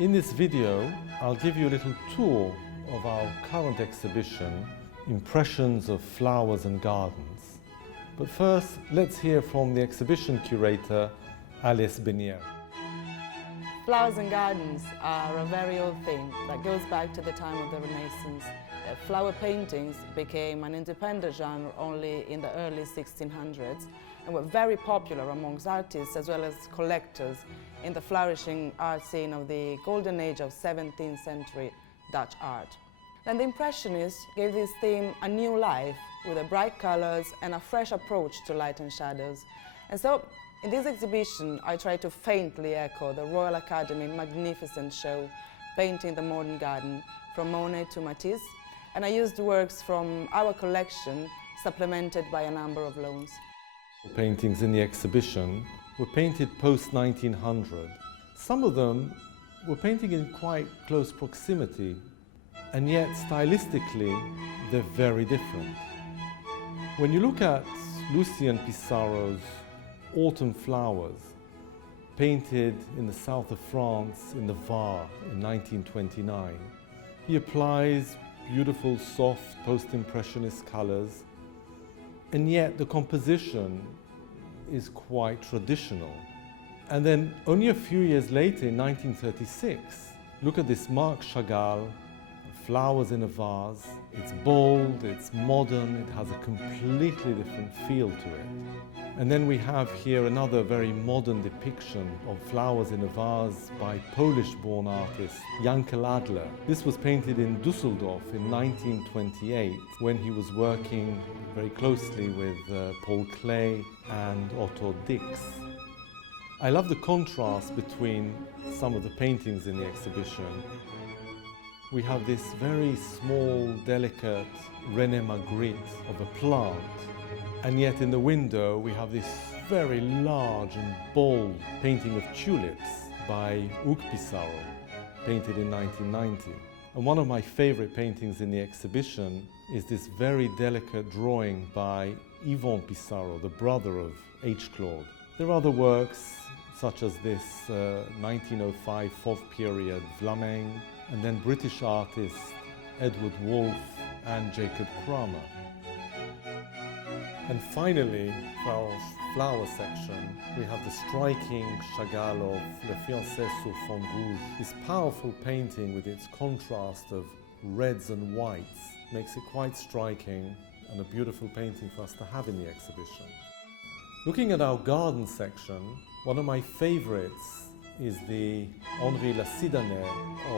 In this video, I'll give you a little tour of our current exhibition, Impressions of Flowers and Gardens. But first, let's hear from the exhibition curator, Alice Benier. Flowers and gardens are a very old thing that goes back to the time of the Renaissance. Flower paintings became an independent genre only in the early 1600s and were very popular amongst artists as well as collectors in the flourishing art scene of the golden age of 17th century Dutch art. Then the Impressionists gave this theme a new life with the bright colors and a fresh approach to light and shadows. And so in this exhibition, I try to faintly echo the Royal Academy magnificent show, Painting the Modern Garden, from Monet to Matisse, and I used works from our collection, supplemented by a number of loans. Paintings in the exhibition were painted post-1900. Some of them were painted in quite close proximity, and yet stylistically, they're very different. When you look at Lucien Pissarro's Autumn Flowers, painted in the south of France in the Var in 1929. He applies beautiful, soft, post-impressionist colors, and yet the composition is quite traditional. And then only a few years later, in 1936, look at this Marc Chagall, Flowers in a Vase. It's bold, it's modern, it has a completely different feel to it. And then we have here another very modern depiction of flowers in a vase by Polish-born artist Jankel Adler. This was painted in Düsseldorf in 1928 when he was working very closely with Paul Klee and Otto Dix. I love the contrast between some of the paintings in the exhibition. We have this very small, delicate René Magritte of a plant, and yet in the window we have this very large and bold painting of tulips by Hugues Pissarro, painted in 1990. And one of my favorite paintings in the exhibition is this very delicate drawing by Yvon Pissarro, the brother of H. Claude. There are other works such as this 1905 fourth period Vlaminck, and then British artists Edward Wolfe and Jacob Kramer. And finally, for our flower section, we have the striking Chagall of Le Fiancé sur fond rouge. This powerful painting with its contrast of reds and whites makes it quite striking and a beautiful painting for us to have in the exhibition. Looking at our garden section, one of my favorites is the Henri Le Sidaner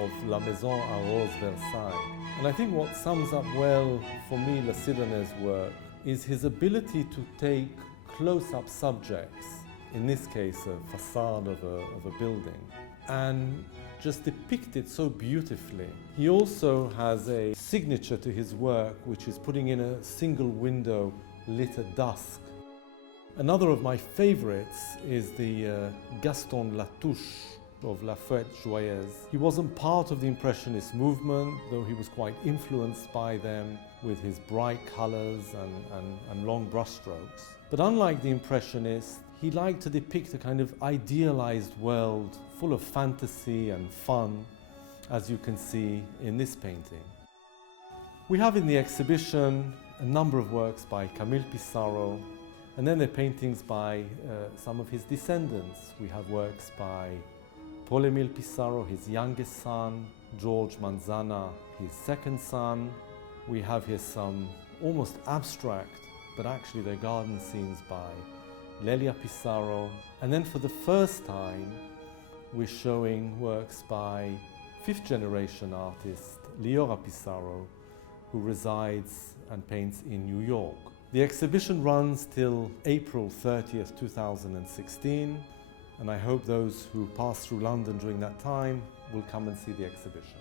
of La Maison à Rose Versailles. And I think what sums up well for me Le Sidaner's work is his ability to take close-up subjects, in this case a facade of a building, and just depict it so beautifully. He also has a signature to his work, which is putting in a single window lit at dusk. Another of my favorites is the Gaston Latouche of La Fête Joyeuse. He wasn't part of the Impressionist movement, though he was quite influenced by them with his bright colors and long brushstrokes. But unlike the Impressionists, he liked to depict a kind of idealized world full of fantasy and fun, as you can see in this painting. We have in the exhibition a number of works by Camille Pissarro, and then there are paintings by some of his descendants. We have works by Paulémile Pissarro, his youngest son, George Manzana, his second son. We have here some almost abstract, but actually they're garden scenes by Lelia Pissarro. And then for the first time, we're showing works by fifth generation artist Leora Pissarro, who resides and paints in New York. The exhibition runs till April 30th, 2016, and I hope those who pass through London during that time will come and see the exhibition.